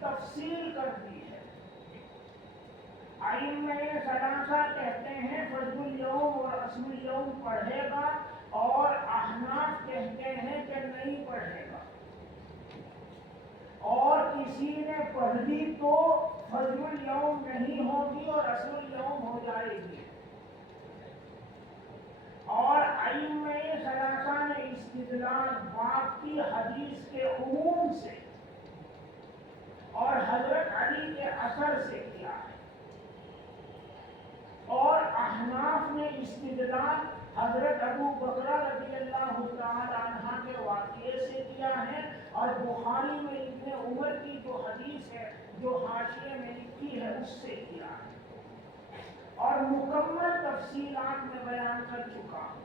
تفصیل کر دی ہے۔ ائمہ ثلاثہ کہتے ہیں فجر الیوم اور اصل الیوم پڑھے گا، اور احناف کہتے ہیں کہ نہیں پڑھے گا، اور کسی نے پڑھ لی تو فجر الیوم نہیں ہوگی اور اصل الیوم ہو جائے گی۔ اور ائمہ ثلاثہ نے استدلال باب کی حدیث کے عموم سے اور حضرت علی کے اثر سے کیا ہے، اور احناف نے استدلال حضرت ابو بکر رضی اللہ تعالی عنہ کے واقعے سے کیا ہے، اور بخاری میں ابن عمر کی جو حدیث ہے جو حاشیے میں لکھی ہے اس سے کیا ہے، اور مکمل تفصیلات میں بیان کر چکا ہوں۔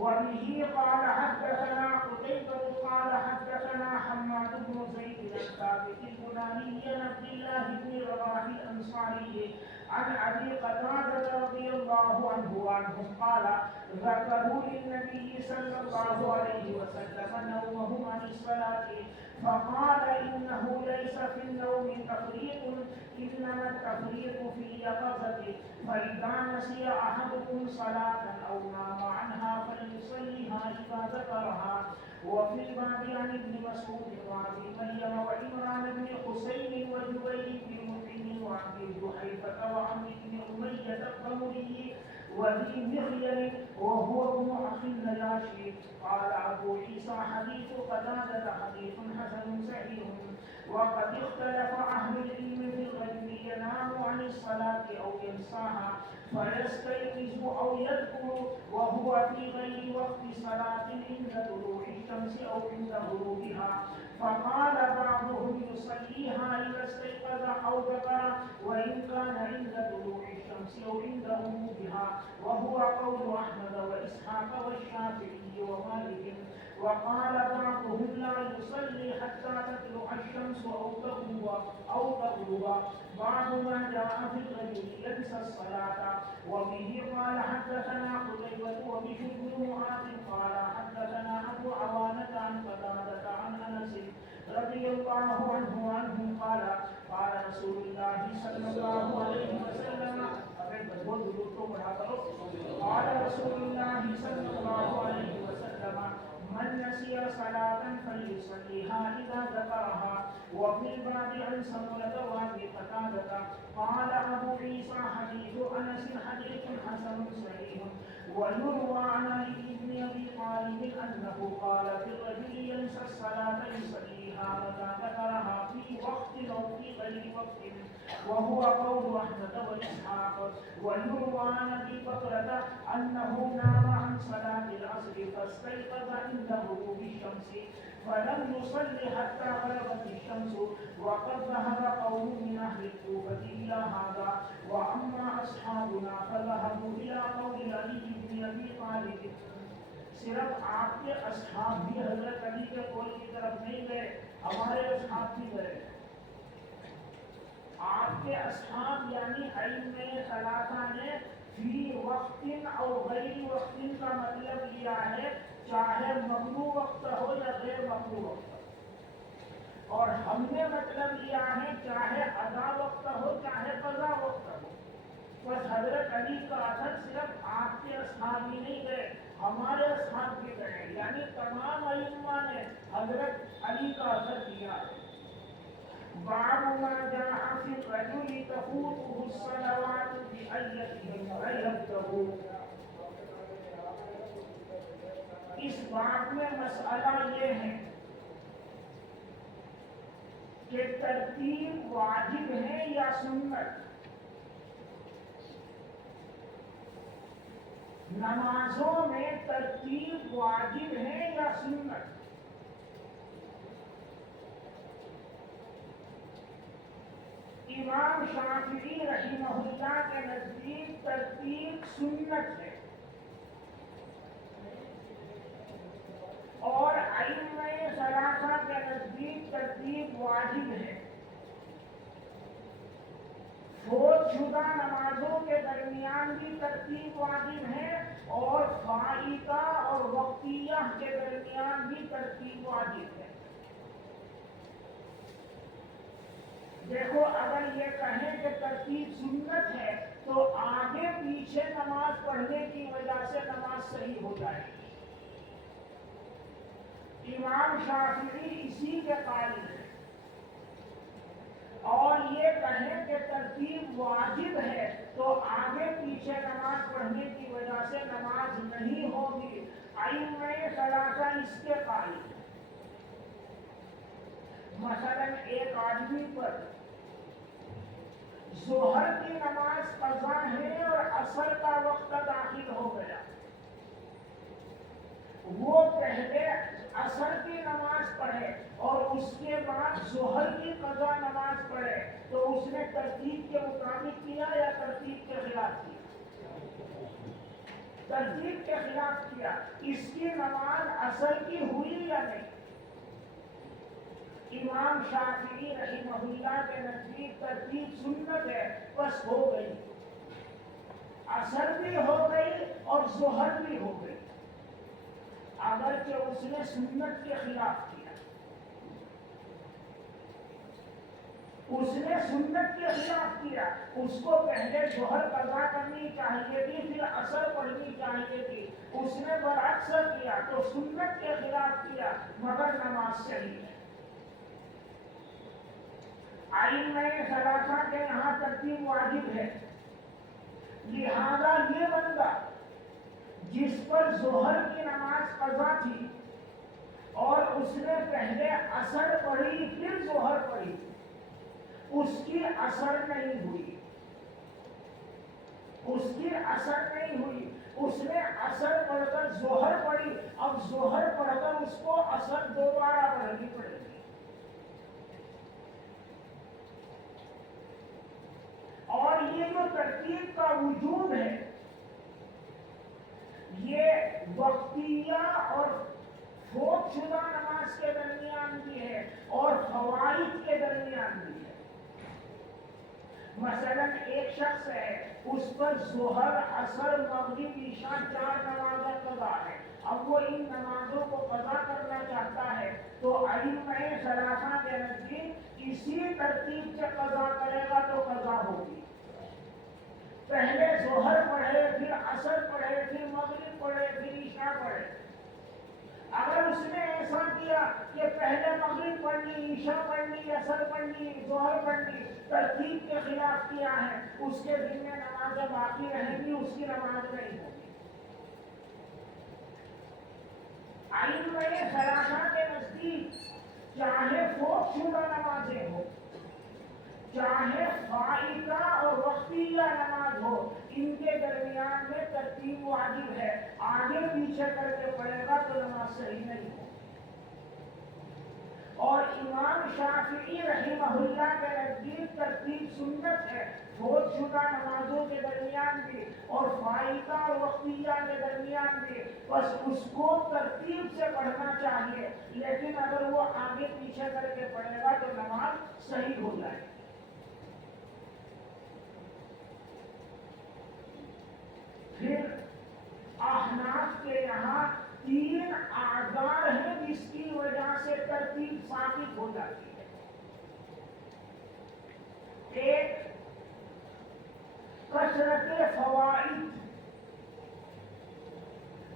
وبه قال حدثنا قتيبة قال حدثنا حماد بن زيد الثابت البناني عن عبد الله بن رواح الأنصاري عن أبي قتادة رضي الله عنه قال ذكروا للنبي صلى الله عليه وسلم نومهم عن الصلاة فقال إنه ليس في النوم تفريط إنما التفريط في اليقظة فإذا نسي أحدكم صلاة أو نام عنها فليصليها إذا ذكرها۔ وفي الباب عن ابن مسعود وأبي مريم وعمران بن حسين وجبير بن مطعم وأبي جحيفة وعمرو بن أمية الضمري وذي مخيل وهو ابن أخي النجاشي قال أبو عيسى حديث قتادة حديث حسن صحيح، وقد اختلف أهل العلم في الرجل ينام عن الصلاة أو ينساها فيستيقظ أو يذكر وهو في غير وقت صلاة عند طلوع الشمس أو عند غروبها، فقال بعضهم يصليها إذا استيقظ أو ذكر وإن كان عند طلوع الشمس أو عند غروبها، وهو قول أحمد وإسحاق والشافعي ومالك، وقال بعضهم لا يصلي حتى تطلع الشمس أو تغرب، بعض ما جاء في الرجل ينسى الصلاة۔ وبه قال حدثنا قتيبة وبشر بن معاذ قال حدثنا أبو عوانة عن قتادة عن أنس رضي الله عنه قال قال رسول الله صلى الله عليه وسلم قال رسول الله صلى الله عليه وسلم من نسي صلاة فليصليها إذا ذكرها۔ وفي الباب عن سمرة وأبي قتادة قال أبو عيسى حديث أنس حديث حسن صحيح، ويروى عن علي بن أبي طالب أنه قال في الرجل ينسى الصلاة يصليها متى ذكرها في وقت أو في غير وقت، وهو قول أحمد وإسحاق، ويروى عن أبي بكرة أنه نام عن صلاة العصر فاستيقظ عند غروب الشمس فلم يصلي حتى غربت الشمس، وقد ذهب قوم من أهل الكوفة إلى هذا، وأما أصحابنا فذهبوا إلى قول علي بن أبي طالب۔ صرف آپ کے اصحاب بھی حضرت علی کے قول کی طرف نہیں گئے، ہمارے اصحاب بھی گئے۔ آپ کے اصحاب یعنی ائمہ ثلاثہ نے فی وقت اور غیر وقت کا مطلب لیا ہے، چاہے ممنوع وقت ہو یا غیر ممنوع وقت ہو، اور ہم نے مطلب لیا ہے چاہے ادا وقت ہو چاہے قضا وقت ہو۔ بس حضرت علی کا اثر صرف آپ کے اصحاب ہی نہیں گئے، ہمارے اصحاب بھی گئے، یعنی تمام ائمہ نے حضرت علی کا اثر کیا ہے۔ باب ما جاء في الرجل تفوته الصلوات بأيتهم غيرته۔ اس باب میں مسئلہ یہ ہے کہ ترتیب واجب ہے یا سنت، نمازوں میں ترتیب واجب ہے یا سنت۔ امام شافعی رحمہ اللہ کے نزدیک ترتیب سنت ہے، اور ائمہ ثلاثہ کے نزدیک ترتیب واجب ہے۔ فوت شدہ نمازوں کے درمیان بھی ترتیب واجب ہے، اور فائتہ اور وقتیہ کے درمیان بھی ترتیب واجب ہے۔ دیکھو اگر یہ کہیں کہ ترتیب سنت ہے تو آگے پیچھے نماز پڑھنے کی وجہ سے نماز صحیح ہو جائے گی۔ امام شافعی اسی کے قائل ہیں، اور یہ کہیں کہ ترتیب واجب ہے تو آگے پیچھے نماز پڑھنے کی وجہ سے نماز نہیں ہوگی۔ ائمہ ثلاثہ اس کے قائل ہیں۔ مثلا ایک آدمی پر ظہر کی نماز قضا ہے اور عصر کا وقت داخل ہو گیا، وہ پہلے عصر کی نماز پڑھے اور اس کے بعد ظہر کی قضا نماز پڑھے، تو اس نے ترتیب کے مطابق کیا یا ترتیب کے خلاف کیا؟ ترتیب کے خلاف کیا۔ اس کی نماز عصر کی ہوئی یا نہیں؟ امام شافعی رحمہ اللہ کے نزدیک ترتیب سنت ہے، بس ہو گئی، عصر بھی ہو گئی اور ظہر بھی ہو گئی، اگرچہ اس نے سنت کے خلاف کیا، اس نے سنت کے خلاف کیا، اس کو پہلے ظہر قضا کرنی چاہیے تھی پھر عصر پڑھنی چاہیے تھی، اس نے برعکس کیا تو سنت کے خلاف کیا، مگر نماز صحیح ہے۔ ائمہ ثلاثہ کے یہاں ترتیب واجب ہے، لہذا یہ بندہ جس پر ظہر کی نماز قضا تھی اور اس نے پہلے عصر پڑھی پھر ظہر پڑھی، اس کی عصر نہیں ہوئی، اس کی عصر نہیں ہوئی، اس نے عصر پڑھ کر ظہر پڑھی، اب ظہر پڑھ کر اس کو عصر دوبارہ پڑھنی پڑے گی۔ اور یہ جو ترتیب کا وجود ہے یہ وقتیہ اور فوت شدہ نماز کے درمیان بھی ہے اور فوائد کے درمیان بھی ہے۔ مثلا ایک شخص ہے، اس پر ظہر عصر مغرب عشاء 4 نمازیں قضا ہے، اب وہ ان نمازوں کو قضا کرنا چاہتا ہے تو ائمہ ثلاثہ کے نزدیک اسی ترتیب سے قضا کرے گا تو قضا ہوگی، پہلے ظہر پڑھے پھر عصر پڑھے پھر مغرب پڑھے پھر عشاء پڑھے۔ اگر اس نے ایسا کیا کہ پہلے مغرب پڑھنی، عشاء پڑھنی، عصر پڑھنی، ظہر پڑھنی، ترتیب کے خلاف کیا ہے، اس کے دن میں نمازیں باقی رہیں گی، اس کی نماز نہیں ہوگی۔ ائمہ ثلاثہ کے نزدیک چاہے فوت شدہ نمازیں ہو، چاہے فائدہ اور وقتیہ نماز ہو، ان کے درمیان میں ترتیب واجب ہے، آگے پیچھے کر کے پڑھے گا تو نماز صحیح نہیں ہو۔ اور امام شافعی رحمہ اللہ کے نزدیک ترتیب سنت ہے، فوت شدہ نمازوں کے درمیان بھی اور فائدہ اور وقتیہ کے درمیان بھی، بس اس کو ترتیب سے پڑھنا چاہیے، لیکن اگر وہ آگے پیچھے کر کے پڑھے گا تو نماز صحیح ہو جائے گی۔ پھر احناف کے یہاں 3 اعذار ہیں جس کی وجہ سے ترتیب ثابت ہو جاتی ہے۔ ایک کثرت فوائد،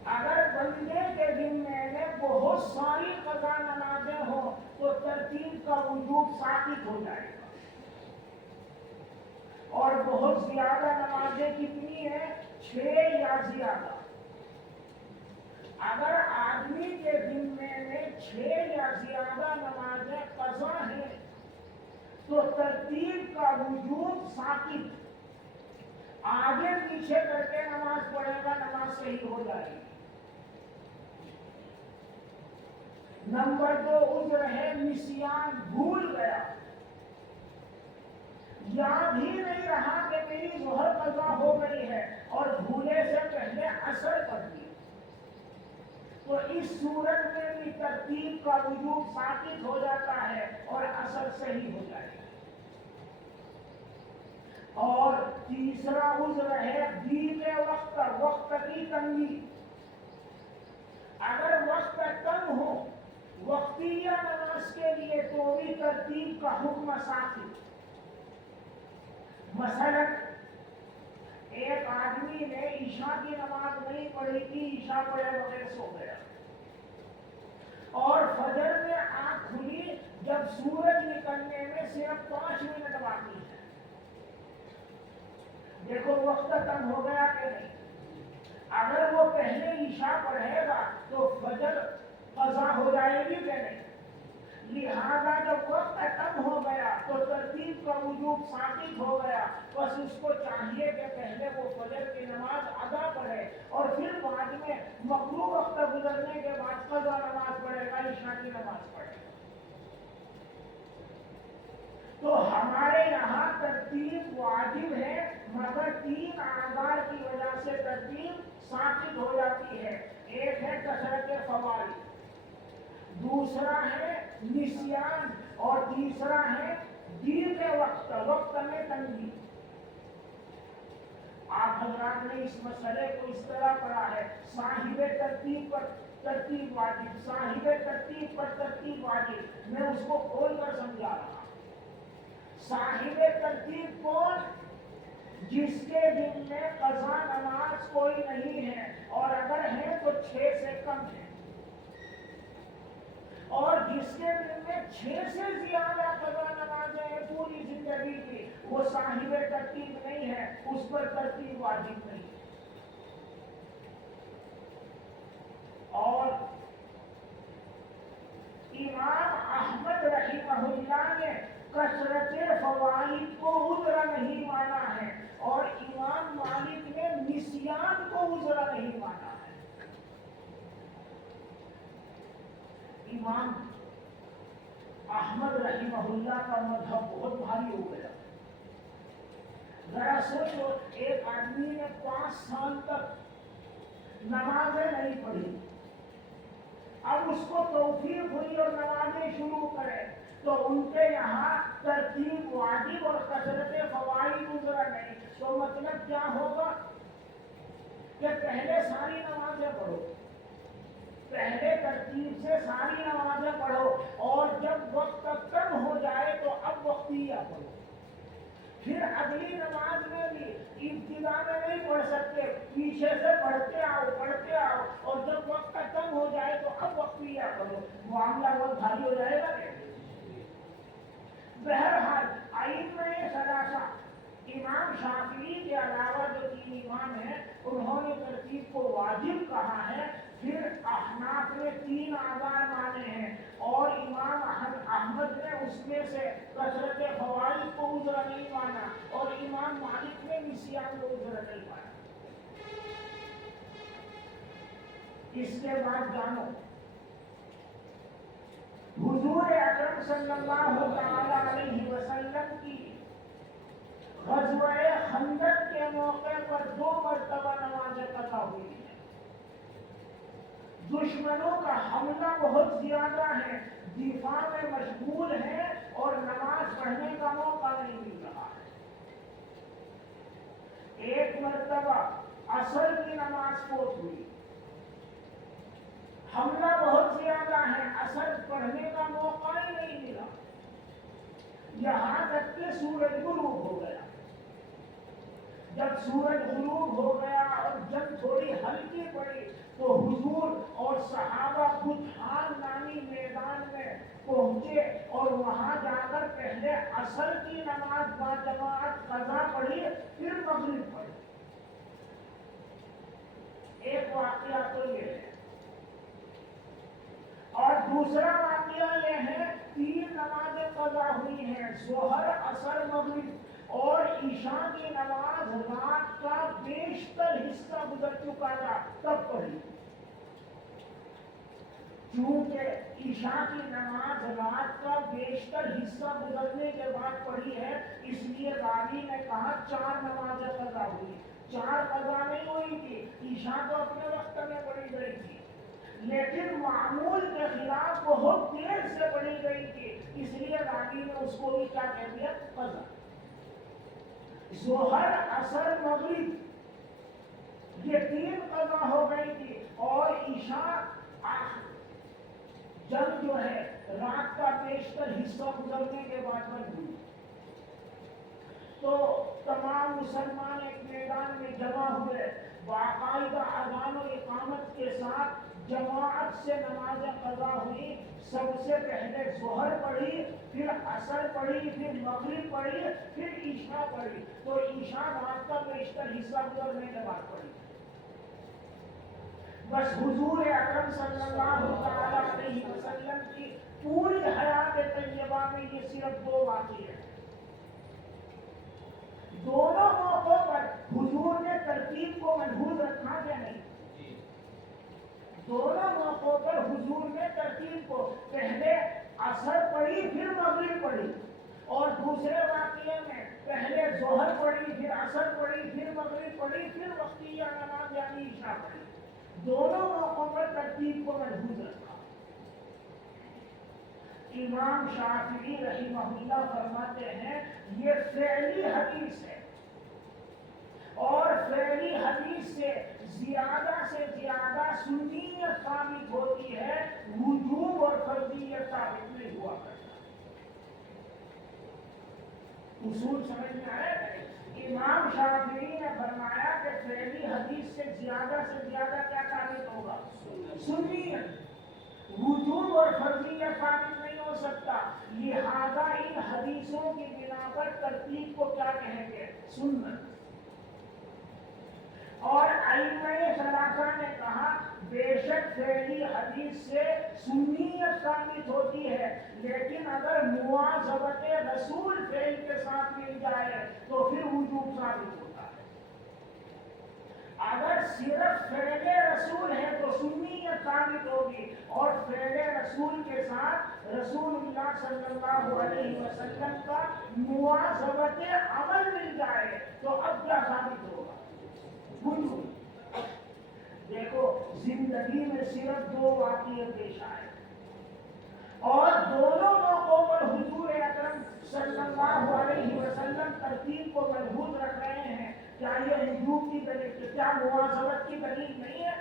اگر بندے کے دن میں بہت ساری قضا نمازیں ہوں تو ترتیب کا وجوب ثابت ہو جائے گا، اور بہت زیادہ نمازیں کتنی ہیں؟ 6 یا زیادہ۔ اگر آدمی کے دن میں 6 یا زیادہ نمازیں قضا ہیں تو ترتیب کا وجود ثابت، آگے پیچھے کر کے نماز پڑھے گا، نماز صحیح ہو جائے گی۔ نمبر 2 عذر ہے نسیان، بھول گیا، یاد ہی نہیں رہا کہ میری ظہر قضا ہو گئی ہے اور بھولے سے پہلے عصر پڑھ لی، تو اس صورت میں بھی ترتیب کا وجود ثابت ہو جاتا ہے اور عصر صحیح ہو جائے گا۔ اور تیسرا عذر ہے ضیق وقت، وقت کی تنگی، اگر وقت کم ہو وقتیہ نماز کے لیے تو بھی ترتیب کا حکم ثابت، مثلا ایک آدمی نے عشاء کی نماز نہیں پڑھی تھی، عشاء پڑھے بغیر سو گیا، اور فجر میں آنکھ کھلی جب سورج نکلنے میں صرف 5 منٹ باقی ہے۔ دیکھو وقت کم ہو گیا کہ نہیں؟ اگر وہ پہلے عشاء پڑھے گا تو فجر قضا ہو جائے گی کہ نہیں؟ لہذا جب وقت کم ہو گیا تو ترتیب کا وجوب ساقط ہو گیا، بس اس کو چاہیے کہ پہلے وہ فجر کی نماز ادا پڑھے اور پھر بعد میں مکروہ وقت گزرنے کے بعد قضا نماز پڑھے گا، عشاء کی نماز پڑھے گا۔ تو ہمارے یہاں ترتیب واجب ہے، مگر 3 اعذار کی وجہ سے ترتیب ساقط ہو جاتی ہے۔ ایک ہے کثرت فوائد، دوسرا ہے نسیان، اور تیسرا ہے دیر کے وقت میں تنگی۔ آپ حضرات نے اس مسئلے کو اس طرح پڑھا ہے، صاحب ترتیب پر ترتیب واجب، صاحب ترتیب پر ترتیب واجب۔ میں اس کو کھول کر سمجھا رہا۔ صاحب ترتیب کون؟ جس کے دن میں قضا نماز کوئی نہیں ہے، اور اگر ہے تو 6 سے کم ہے، اور جس کے دن میں 6 سے زیادہ قضا نمازیں ہیں پوری زندگی کی، وہ صاحب ترتیب نہیں ہے، اس پر ترتیب واجب نہیں ہے۔ اور امام احمد رحمہ اللہ نے کثرت فوائد کو عذر نہیں مانا ہے، اور امام مالک نے نسیان کو عذر نہیں مانا ہے۔ امام احمد رحمہ اللہ کا مذہب بہت بھاری ہو گیا۔ ذرا سوچو، ایک آدمی نے 5 سال تک نمازیں نہیں پڑھی، اب اس کو توفیق ہوئی اور نمازیں شروع کرے، تو ان کے یہاں ترتیب واجب اور کثرت فوائد عذر نہیں۔ تو مطلب کیا ہوگا کہ پہلے ساری نمازیں پڑھو، پہلے ترتیب سے ساری نمازیں پڑھو، اور جب وقت کم ہو جائے تو اب وقتیہ پڑھو۔ پھر اگلی نماز میں بھی ابتدا میں نہیں پڑھ سکتے، پیچھے سے پڑھتے آؤ، اور جب وقت کم ہو جائے تو اب وقتیہ پڑھو۔ معاملہ بہت بھاری ہو جائے گا کہ بہرحال ائمہ ثلاثہ، امام شافعی کے علاوہ جو 3 امام ہیں، انہوں نے ترتیب کو واجب کہا ہے۔ پھر احناف نے 3 اعذار مانے ہیں، اور امام احمد نے اس میں سے کثرت فوائد کو عذر نہیں مانا، اور امام مالک نے نسیان کو عذر نہیں مانا۔ اس کے بعد جانو، حضور اکرم صلی اللہ تعالی علیہ وسلم کی غزوہ خندق کے موقع پر 2 مرتبہ نمازیں قضا ہوئی ہیں۔ دشمنوں کا حملہ بہت زیادہ ہے، دفاع میں مشغول ہے، اور نماز پڑھنے کا موقع نہیں مل رہا ہے۔ ایک مرتبہ عصر کی نماز فوت ہوئی، حملہ بہت زیادہ ہے، عصر پڑھنے کا موقع ہی نہیں ملا، یہاں تک کہ سورج غروب ہو گیا۔ جب سورج غروب ہو گیا اور جب تھوڑی ہلکی پڑی تو حضور اور صحابہ بطحان نامی میدان میں پہنچے، اور وہاں جا کر پہلے عصر کی نماز با جماعت قضا پڑھی، پھر مغرب پڑھی۔ ایک واقعہ تو یہ ہے، اور دوسرا واقعہ یہ ہے 3 نمازیں قضا ہوئی ہیں، ظہر، عصر، مغرب، اور عشاء کی نماز رات کا بیشتر حصہ گزر چکا تھا تب پڑھی۔ چونکہ عشاء کی نماز رات کا بیشتر حصہ گزرنے کے بعد پڑھی ہے، اس لیے راوی نے کہا 4 نمازیں قضا ہوئی۔ 4 قضا نہیں ہوئی تھی، عشاء تو اپنے وقت میں پڑھی گئی تھی، لیکن معمول کے خلاف بہت دیر سے پڑھی گئی تھی، اس لیے راوی نے اس کو بھی کیا کہہ دیا؟ قضا۔ ظہر، عصر، مغرب یہ 3 قضا ہو گئی تھی، اور عشاء جب جو ہے رات کا بیشتر حصہ گزرنے کے بعد بند ہوئی۔ تو تمام مسلمان ایک میدان میں جمع ہوئے، باقاعدہ اذان و اقامت کے ساتھ جماعت سے نماز قضا ہوئی۔ سب سے پہلے ظہر پڑھی، پھر عصر پڑھی، پھر مغرب پڑھی، پھر عشاء پڑھی۔ تو عشاء رات کا بیشتر حصہ گزرنے کے بعد پڑھی۔ بس حضور اکرم صلی اللہ تعالی علیہ وسلم کی پوری حیات طیبہ میں یہ صرف 2 واقعے ہیں۔ دونوں موقعوں پر حضور نے ترتیب کو محفوظ رکھا یا نہیں؟ دونوں موقعوں پر حضور نے ترتیب کو پہلے عصر پڑھی پھر مغرب پڑھی، اور دوسرے واقعے میں پہلے ظہر پڑھی پھر عصر پڑھی پھر مغرب پڑھی پھر وقتیہ نماز یعنی عشاء پڑھی۔ دونوں موقعوں پر ترتیب کو محفوظ رکھا۔ امام شافعی رحمہ اللہ فرماتے ہیں یہ فعلی حدیث ہے، اور فعلی حدیث سے زیادہ سنیت ثابت ہوتی ہے، وجوب اور فرضیت ثابت نہیں ہوا کرتا۔ اصول سمجھ میں آیا؟ امام شافعی نے فرمایا کہ فعلی حدیث سے زیادہ کیا ثابت ہوگا؟ سنیت۔ وجوب اور فرضیت ثابت نہیں ہو سکتا، لہذا ان حدیثوں کی بنا پر ترتیب کو کیا کہیں گے؟ سنت۔ اور ائمہ ثلاثہ نے کہا بے شک فعلی حدیث سے سنیت ثابت ہوتی ہے، لیکن اگر مواظبت رسول فعل کے ساتھ مل جائے تو پھر وجوب ثابت ہوتا ہے۔ اگر صرف فعل رسول ہے تو سنیت ثابت ہوگی، اور فعل رسول کے ساتھ رسول اللہ صلی اللہ علیہ وسلم کا مواظبت عمل مل جائے تو اب کیا ثابت ہوگا؟ وجوب۔ دیکھو زندگی میں صرف 2 واقعے پیش آئے، اور دونوں موقعوں پر حضور اکرم صلی اللہ علیہ وسلم ترتیب کو محفوظ رکھ رہے ہیں۔ کیا یہ وجوب کی دلیل، کیا مواظبت کی دلیل نہیں ہے؟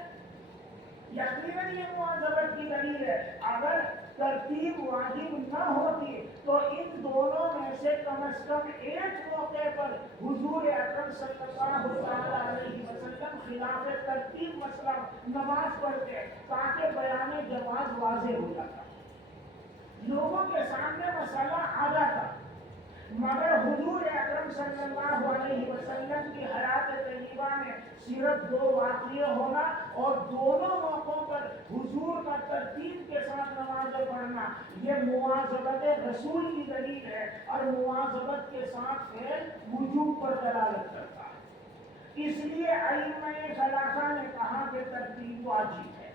یقیناً یہ مواظبت کی دلیل ہے۔ اگر ترتیب واجب نہ ہوتی تو ان دونوں میں سے کم از کم ایک موقع پر حضور اکرم صلی اللہ علیہ وسلم خلاف ترتیب مسئلہ نماز پڑھتے تاکہ بیان جواز واضح ہو جاتا، لوگوں کے سامنے مسئلہ آ جاتا۔ مگر حضور اکرم صلی اللہ علیہ وسلم کی حیات طیبہ میں صرف 2 واقعے ہونا، اور دونوں موقعوں پر حضور کا ترتیب کے ساتھ نمازیں پڑھنا، یہ مواظبت رسول کی دلیل ہے، اور مواظبت کے ساتھ فعل وجوب پر دلالت کرتا ہے۔ اس لیے ائمہ ثلاثہ نے کہا کہ ترتیب واجب ہے۔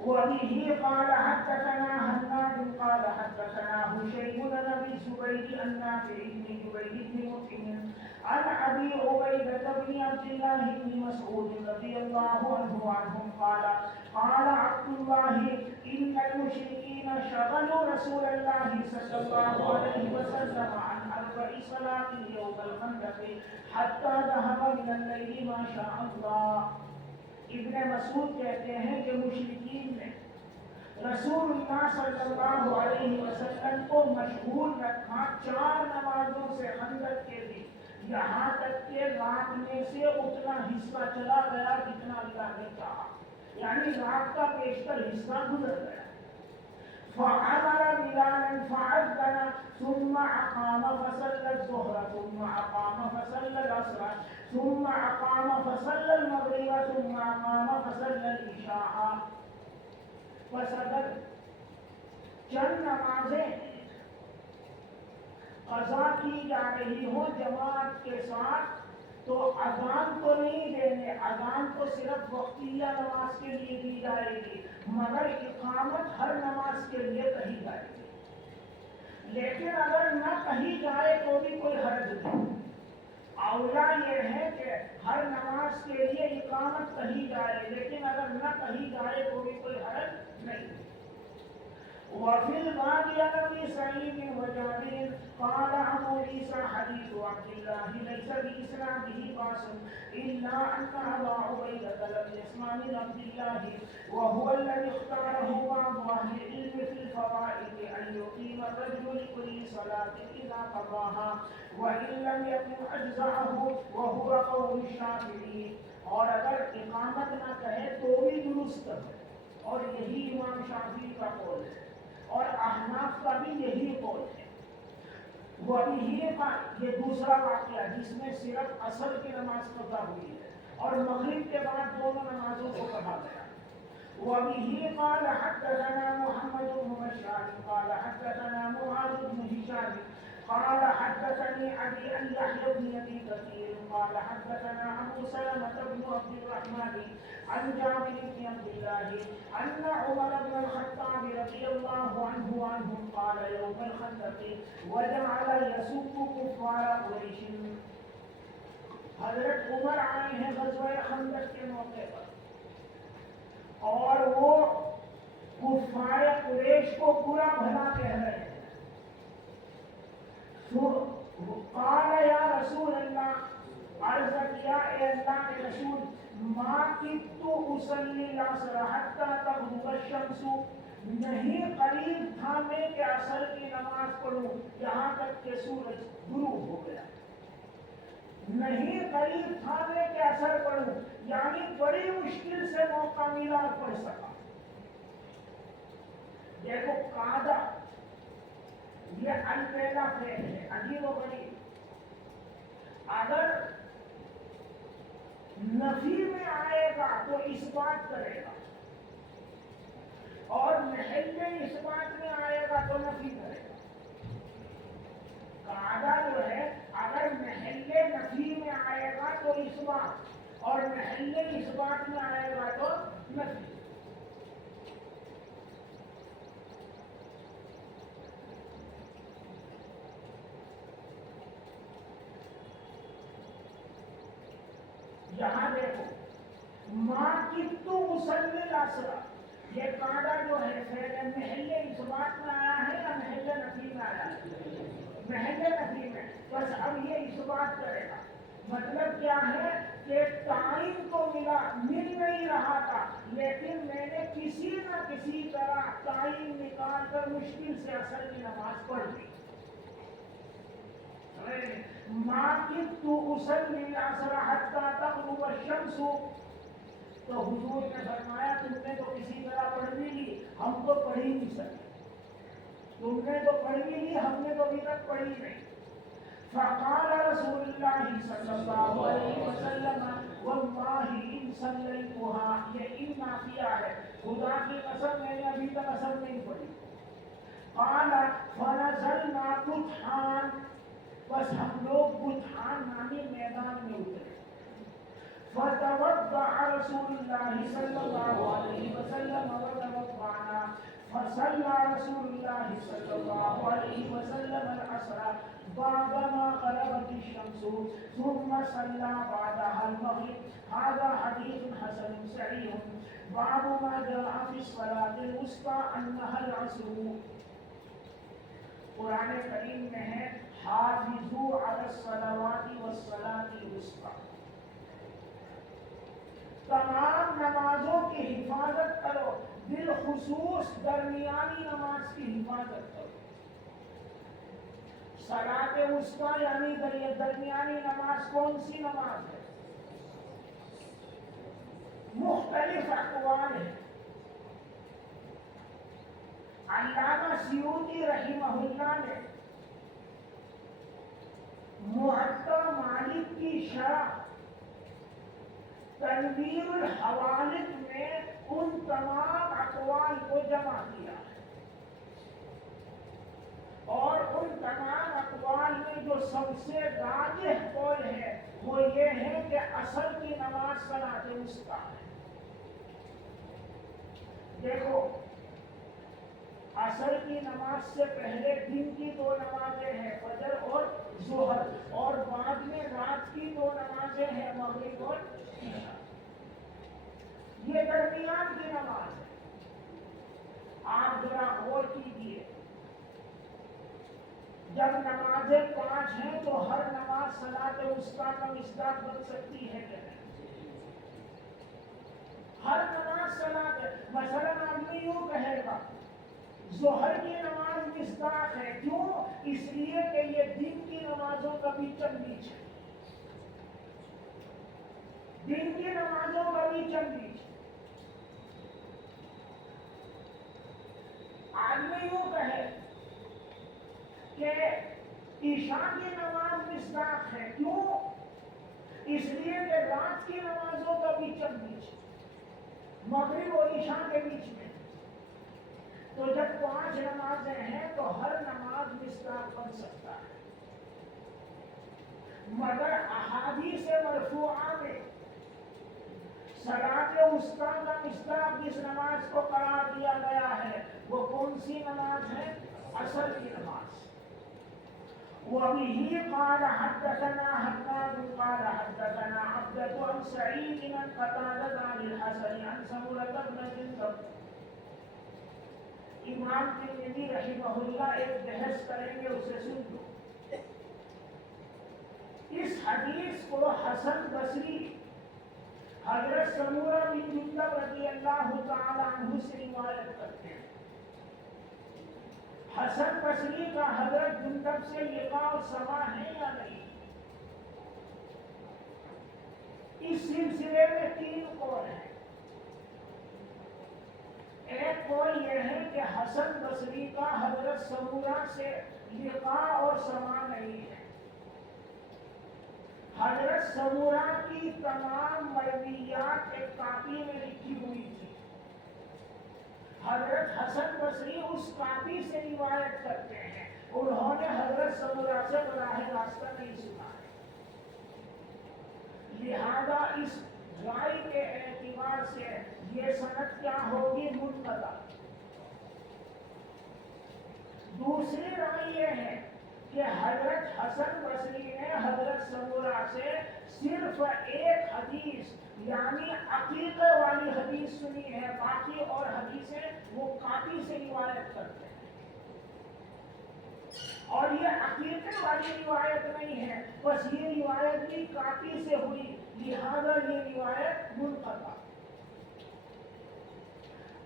وبه قال حدثنا هناد قال حدثنا هشيم بن ابي زبيد عن نافع بن جبير بن مطعم عن ابي عبيده بن عبد الله بن مسعود رضي الله عنهم قال قال عبد الله ان المشركين شغلوا رسول الله صلى الله عليه وسلم عن 4 صلاه يوم الخندق حتى ذهب من الليل ما شاء الله۔ ابن مسعود کہتے ہیں کہ مشرکین نے رسول اللہ صلی اللہ علیہ وسلم کو مشغول رکھا 4 نمازوں سے خندق کے دن، یہاں تک کہ رات میں سے اتنا حصہ چلا گیا جتنا اللہ نے چاہا، یعنی رات کا بیشتر حصہ گزر گیا۔ فأمر بلالا فأذن ثم أقام فصلى الظهر ثم أقام فصلى العصر ثم أقام فصلى المغرب ثم أقام فصلى العشاء۔ بس اگر چند نمازیں قضا کی جا رہی ہوں جماعت کے ساتھ تو اذان تو نہیں دیں گے، اذان تو صرف وقتیہ نماز کے لیے دی جائے گی، مگر اقامت ہر نماز کے لیے کہی جائے گی۔ لیکن اگر نہ کہی جائے تو بھی کوئی حرج نہیں، اولا یہ ہے کہ ہر نماز کے لیے اقامت کہی جائے، لیکن اگر نہ کہی جائے تو بھی کوئی حرج نہیں۔ وفي الباب عن ابي سعيد وجابر قال ابو عيسى حديث عبد الله ليس باسناده باس الا ان ابا عبيده لم يسمع من عبد الله وهو الذي اختاره بعض اهل العلم في الفرائض أن يقيم الرجل لكل صلاة إذا قضاها وإن لم يكن أجزعه وهو قول الشافعي. اور اگر اقامت نہ کہے تو بھی درست ہے، اور یہی امام شافعی کا قول ہے، اور احناف کا بھی یہی قول ہے. وہ ابھی یہ دوسرا واقعہ جس میں صرف عصر کی نماز قضا ہوئی ہے اور مغرب کے بعد دونوں نمازوں کو پڑھا گیا. وبه قال حدثنا محمد بن بشار قال حدثنا معاذ بن هشام قال حدثني أبي عن يحيى بن أبي كثير قال حدثنا أبو سلمة بن عبد الرحمن عن جابر بن عبد الله أن عمر بن الخطاب رضي الله عنهم قال يوم الخندق وجعل يسب كفار قريش. حضرت عمر آئے ہیں غزوہ خندق کے موقع پر اور وہ کفار قریش کو برا بھلا کہہ رہے ہیں. قال یا رسول اللہ، عرض کیا اے اللہ کے رسول، ما کدت اصلی العصر حتی تغرب الشمس، نہیں قریب تھا میں کہ عصر کی نماز پڑھوں یہاں تک کہ سورج غروب ہو گیا. نہیں قریب تھا میں کہ عصر پڑھوں، یعنی بڑی مشکل سے موقع ملا اور پڑھ سکا. دیکھو قاعدہ یہ البیلا فعل ہے، عجیب و غریب. اگر نفی میں آئے گا تو اس بات کرے گا، اور محل اس بات میں آئے گا تو نفی کرے گا. قاعدہ جو ہے اگر محل نفی میں آئے گا تو اس بات، اور محل اس بات میں آئے گا تو نفی. یہاں دیکھو ما کدت اصلی العصر، یہ قاعدہ جو ہے فعل محل اس بات میں آیا ہے یا محل نفی میں آیا ہے؟ محل نفی میں. بس اب یہ اس بات کرے گا. مطلب کیا ہے کہ ٹائم تو مل نہیں رہا تھا، لیکن میں نے کسی نہ کسی طرح ٹائم نکال کر مشکل سے عصر کی نماز پڑھ لی. ما کدت اصلی العصر حتی تغرب الشمس، تو حضور نے فرمایا تم نے تو کسی طرح پڑھ بھی لی، ہم تو پڑھ ہی نہیں سکتے. تم نے تو پڑھ بھی لی، ہم نے تو ابھی تک پڑھی نہیں. فقال رسول اللہ صلی اللہ علیہ وسلم واللہ ان صلیتها، یہ ان نافیہ ہے، خدا کی قسم میں نے ابھی تک اثر نہیں پڑھی. قال فنزلنا بطحان، بس ہم لوگ بطحان نامی میدان میں اترے. فتوضأ رسول اللہ صلی اللہ علیہ وسلم وتوضأنا، فصلى رسول اللہ صلی اللہ علیہ وسلم العصر بعدما غربت الشمس ثم صلى بعدها المغرب. هذا حديث حسن صحيح. باب ما جاء في الصلاة الوسطى أنها العصر. قرآن کریم میں ہے حافظوا على الصلوات والصلاة الوسطى، تمام نمازوں کی حفاظت کرو، بالخصوص درمیانی نماز کی حفاظت کرو. صلاۃ وسطیٰ یعنی درمیانی نماز کون سی نماز ہے؟ مختلف اقوال ہیں. علامہ سیوطی رحمہ اللہ نے موطا مالک کی شرح تنویر الحوالق میں ان تمام اقوال کو جمع کیا ہے، اور ان تمام اقوال میں جو سب سے راجح قول ہے وہ یہ ہے کہ عصر کی نماز صلاۃ وسطیٰ ہے. دیکھو عصر کی نماز سے پہلے دن کی دو نمازیں ہیں، فجر اور ظہر، اور بعد میں رات کی دو نمازیں ہیں، مغرب اور عشاء. یہ درمیان کی نماز ہے. آپ ذرا غور کیجیے، جب نمازیں 5 ہیں تو ہر نماز صلاۃ وسطیٰ کا مصداق بن سکتی ہے کہ نہیں؟ ہر نماز صلاۃ. مثلا آدمی یوں کہے گا ظہر کی نماز مصداق ہے، کیوں؟ اس لیے کہ یہ دن کی نمازوں کا بھی چمبیچ ہے، دن کی نمازوں کا بھی چمبیچ ہے۔ آدمی یوں کہے کہ عشاء کی نماز مصداق ہے، کیوں؟ اس لیے کہ رات کی نمازوں کا بھی چمبیچ ہے، مغرب اور عشاء کے بیچ میں۔ تو جب 5 نمازیں ہیں تو ہر نماز مصداق بن سکتا ہے، مگر احادیث مرفوعہ میں صلاۃ وسطیٰ کا مصداق جس نماز کو قرار دیا گیا ہے وہ کون سی نماز ہے؟ عصر کی نماز۔ وبه قال حدثنا حناد قال حدثنا عبدة عن سعيد عن قتادة عن الحسن عن سمرة بن جندب۔ امام ترمذی رحمہ اللہ ایک بحث کریں گے، اسے سن لو۔ اس حدیث کو حسن بصری حضرت سمورہ بن جندب رضی اللہ تعالی عنہ سے روایت کرتے ہیں۔ حسن بصری کا حضرت جندب سے لقاء اور سما ہے یا نہیں؟ اس سلسلے میں 3 قول ہیں۔ ایک قول یہ ہے کہ حسن بصری کا حضرت سمورہ سے لقاء اور سما نہیں ہے، حضرت سمورہ کی تمام مرویات ایک کاپی میں لکھی ہوئی تھی، حضرت حسن بصری اس کاپی سے روایت کرتے ہیں، انہوں نے حضرت سمورہ سے براہ راستہ نہیں سنا ہے، لہذا اس رائے کے اعتبار سے یہ سند کیا ہوگی؟ منقطع۔ دوسری رائے یہ ہے کہ حضرت حسن بصری نے حضرت سمورہ سے صرف ایک حدیث یعنی عقیقے والی حدیث سنی ہے، باقی اور حدیثیں وہ کاپی سے روایت کرتے ہیں، اور یہ عقیقے والی روایت نہیں ہے، بس یہ روایت بھی کاپی سے ہوئی، لہذا یہ روایت منقطع۔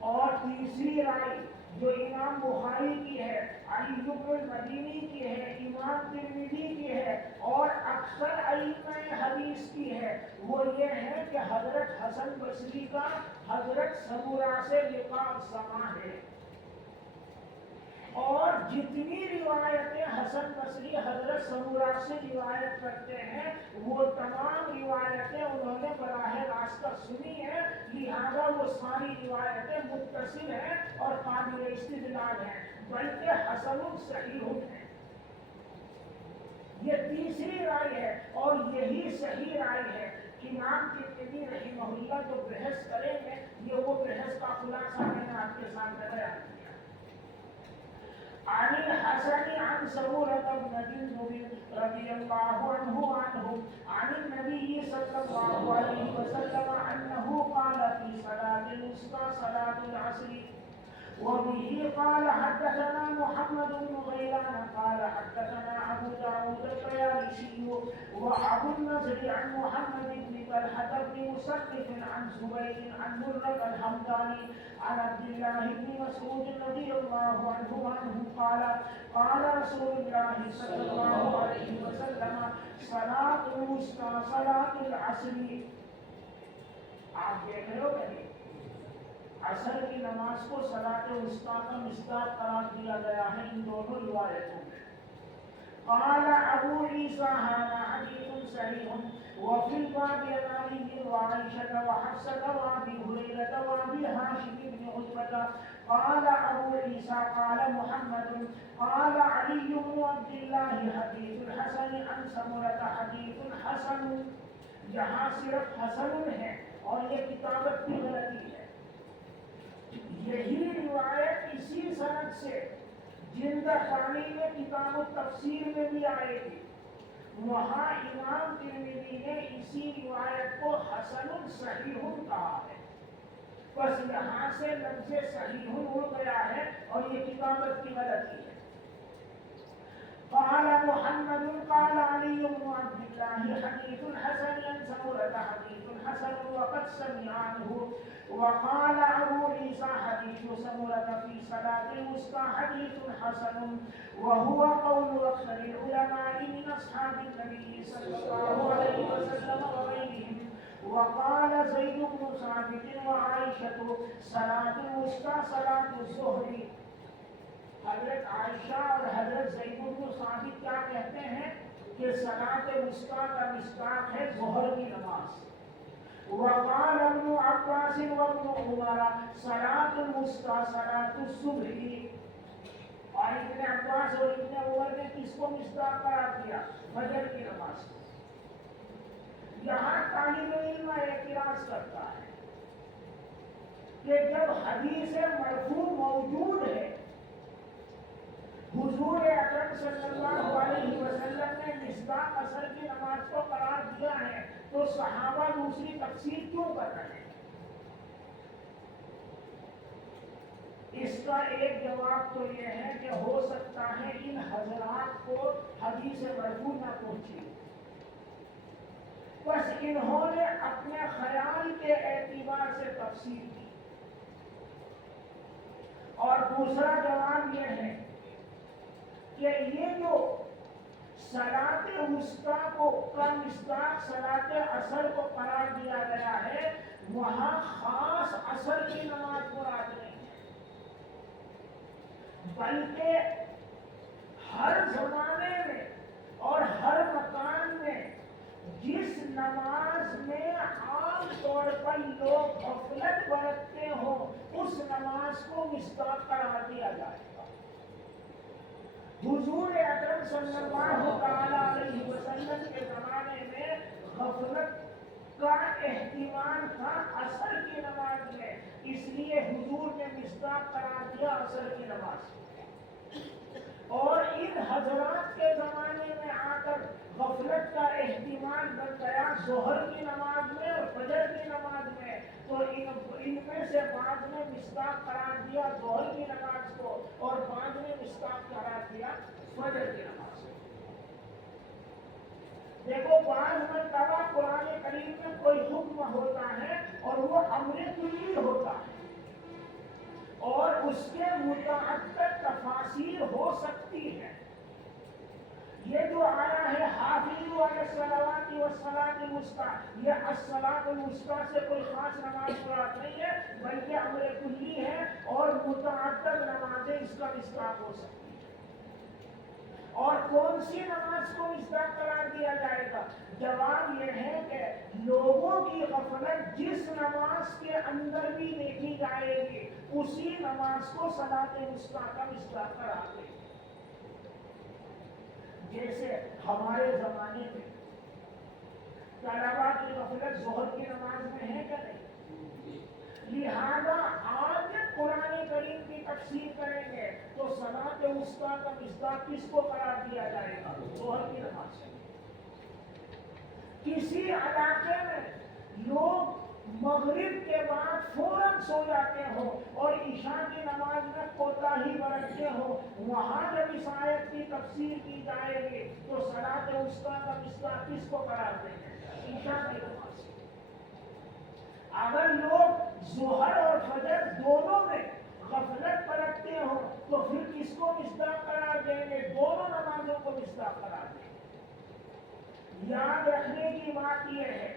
اور تیسری رائے جو امام بخاری کی ہے، علی بن المدینی کی ہے، امام ترمذی کی ہے اور اکثر ائمہ حدیث کی ہے، وہ یہ ہے کہ حضرت حسن بصری کا حضرت سمورہ سے لقاء سما ہے، اور جتنی روایتیں حسن بصری حضرت سمورہ سے روایت کرتے ہیں وہ تمام روایتیں انہوں نے براہ راستہ سنی ہیں، لہذا وہ ساری روایتیں متصل ہیں اور قابل استدلال ہیں، بلکہ حسن صحیح ہیں۔ یہ تیسری رائے ہے اور یہی صحیح رائے ہے۔ امام ترمذی رحمہ اللہ جو بحث کریں گے یہ وہ بحث کا خلاصہ میں نے آپ کے سامنے بیان کیا۔ عن الحسن عن سمورة بن جندب رضي الله عنه عن النبي صلى الله عليه وسلم أنه قال في صلاة الوسطى صلاة العصر وبه قال حدثنا محمد بن غيلان قال حدثنا أبو داود الطيالسي وأبو النضر عن محمد بن طلحة بن مصرف عن زبير عن مرة الحمداني عن عبد الله بن مسعود رضي الله عنه قال قال رسول الله صلى الله عليه وسلم صلاة الوسطى صلاة العصر۔ آپ دیکھ رہے ہو کہ عصر کی نماز کو صلاۃ وسطیٰ کا مصداق قرار دیا گیا ہے ان دونوں روایتوں میں۔ قال ابو عیسیٰ ھذا حدیث صحیح وفی الباب عن علی وعائشة وحفصة وابی ہریرة وابی ہاشم بن عتبة قال ابو عیسیٰ قال محمد قال علی بن عبد اللہ حدیث الحسن عن سمرة حدیث حسن، یہاں صرف حسن ہے اور یہ کتابت کی غلطی ہے۔ یہی روایت اسی سند سے جندہ ثانی میں کتاب التفسیر میں بھی آئے گی، وہاں امام ترمذی نے اسی روایت کو حسن صحیح کہا ہے، بس یہاں سے لفظ صحیح ہو گیا ہے اور یہ کتابت کی غلطی ہے۔ قال محمد قال علی بن عبد الله حديث حسن سمرة حديث حسن وقد سمع عنه وقال أبو عيسى حديث سمرة في صلاة الوسطى حديث حسن وهو قول أكثر العلماء من أصحاب النبي صلى الله عليه وسلم وغيرهم. وقال زيد بن ثابت وعائشة صلاة الوسطى صلاة الظهر. حضرت عائشہ اور حضرت زید بن ثابت کیا کہتے ہیں کہ صلاۃ وسطیٰ کا مصداق ہے ظہر کی نماز. وقال ابن عباس وابن عمر صلاۃ الوسطیٰ صلاۃ الصبح. اور ابن عباس اور ابن عمر نے کس کو مصداق قرار دیا؟ فجر کی نماز. یہاں طالب علم اعتراض کرتا ہے کہ جب حدیث مرفوع موجود ہے، حضور اکرم صلی اللہ علیہ وسلم نے مصداق عصر کی نماز کو قرار دیا ہے، تو صحابہ دوسری تفسیر کیوں کر رہے ہیں؟ اس کا ایک جواب تو یہ ہے کہ ہو سکتا ہے ان حضرات کو حدیث مرفوع نہ پہنچی، بس انہوں نے اپنے خیال کے اعتبار سے تفسیر کی. اور دوسرا جواب یہ ہے کہ یہ جو صلاۃ وسطیٰ کو کا مصداق صلاۃ عصر کو قرار دیا گیا ہے، وہاں خاص عصر کی نماز مراد نہیں ہے، بلکہ ہر زمانے میں اور ہر مکان میں جس نماز میں عام طور پر لوگ غفلت برتتے ہوں اس نماز کو مصداق قرار دیا جائے گا. حضور اکرم صلی اللہ تعالی علیہ وسلم کے زمانے میں غفلت کا اہتمام تھا عصر کی نماز میں، اس لیے حضور نے مصداق قرار دیا عصر کی نماز. اور ان حضرات کے زمانے میں آ کر غفلت کا اہتمام بن گیا ظہر کی نماز میں اور فجر کی نماز میں، تو ان میں سے بعض نے مصداق قرار دیا ظہر کی نماز کو اور بعض نے مصداق قرار دیا فجر کی نماز کو. دیکھو بعض مرتبہ قرآن کریم میں کوئی حکم ہوتا ہے اور وہ امر کلی ہوتا ہے اور اس کے متعدد تفاسیر ہو سکتی ہے. یہ جو آیا ہے حافظوا علی الصلوات والصلاۃ الوسطیٰ، یہ الصلاۃ الوسطیٰ سے کوئی خاص نماز مراد نہیں ہے بلکہ امر کلی ہے اور متعدد نمازیں اس کا مصداق ہو سکتی ہیں. اور کون سی نماز کو مصداق قرار دیا جائے گا؟ جواب یہ ہے کہ لوگوں کی غفلت جس نماز کے اندر بھی دیکھی جائے گی اسی نماز کو صلاۃ وسطیٰ کا مصداق قرار دیں. جیسے ہمارے زمانے میں طلبا کی غفلت ظہر کی نماز میں ہے کہ نہیں، لہذا آج قرآن کریم کی تفسیر کریں گے تو صلاۃ وسطیٰ کا مصداق کس کو قرار دیا جائے گا؟ ظہر کی نماز. کسی علاقے میں لوگ مغرب کے بعد فوراً سو جاتے ہوں اور عشاء کی نماز میں کوتاہی برتتے ہوں، وہاں جب اس آیت کی تفسیر کی جائے گی تو صلاۃ وسطیٰ کا مصداق کس کو قرار دیں گے؟ عشاء کی نماز. اگر لوگ ظہر اور فجر دونوں میں غفلت برتتے ہوں تو پھر کس کو مصداق قرار دیں گے؟ دونوں نمازوں کو مصداق قرار دیں گے. یاد رکھنے کی بات یہ ہے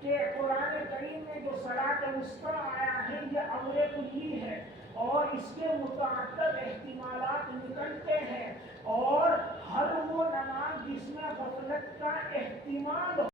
کہ قرآن کریم میں جو صلاۃ وسطیٰ آیا ہے یہ امر کلی ہے اور اس کے متعدد احتمالات نکلتے ہیں، اور ہر وہ نماز جس میں غفلت کا احتمال